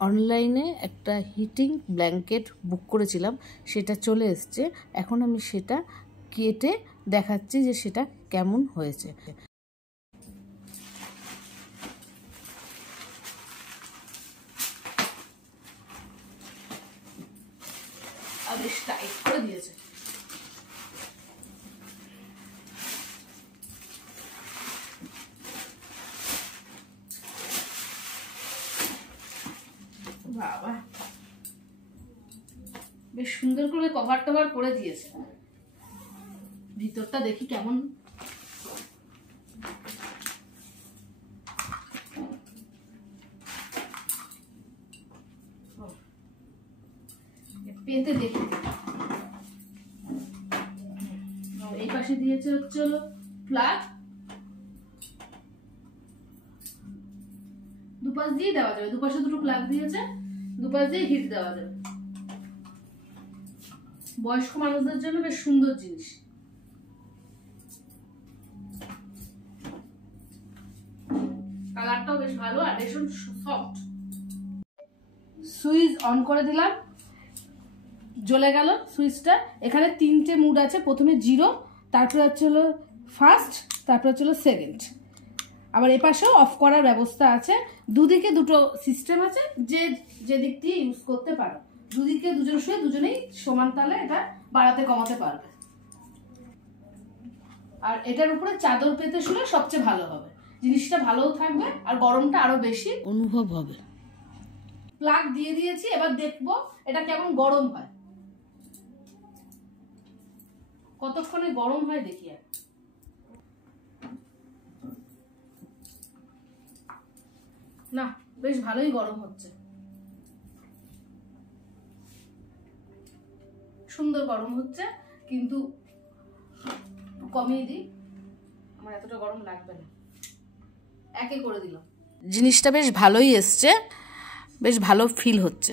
অনলাইনে একটা heating blanket বুক করেছিলাম, সেটা চলে এসছে। এখন আমি সেটা কেটে দেখাচ্ছি যে সেটা কেমন হয়েছে। আর বেশ টাইট করে দিয়েছে। বাবা, বেশ সুন্দর করে কভার টভার করে দিয়েছে। ভিতরটা দেখি কেমন। পেতে দেখি। এই পাশে দিয়েছে হচ্ছে হলো প্লাগ, দুপাশ দিয়ে দেওয়া যাবে, দুপাশে দুটো প্লাগ দিয়েছে, দুপাশ দিয়ে হিট দেওয়া যাবে। বয়স্ক মানুষদের জন্য বেশ সুন্দর জিনিস। কালারটাও বেশ ভালো আর বেশ সফট। সুইচ অন করে দিলাম, জ্বলে গেল সুইচটা। এখানে 3টে মুড আছে, প্রথমে 0, তারপরে হচ্ছে হলো ফার্স্ট, তারপরে হচ্ছে হলো সেকেন্ড। আবার এই পাশেও অফ করার ব্যবস্থা আছে। দুদিকে দুটো সিস্টেম আছে, যে যে দিক দিয়ে ইউজ করতে পারো। দুদিকে দুজন শুয়ে দুজনেই সমান তালে এটা বাড়াতে কমাতে পারবে। আর এটার উপরে চাদর পেতে শুলে সবচেয়ে ভালো হবে, জিনিসটা ভালোও থাকবে আর গরমটা আরো বেশি অনুভব হবে। প্লাগ দিয়ে দিয়েছি, এবার দেখবো এটা কেমন গরম হয়, কতক্ষণে গরম হয় দেখি। আর না, বেশ ভালোই গরম হচ্ছে, সুন্দর গরম হচ্ছে। কিন্তু কমিয়ে দিই, আমার এতটা গরম লাগবে না। একে করে দিলাম। জিনিসটা বেশ ভালোই এসছে, বেশ ভালো ফিল হচ্ছে।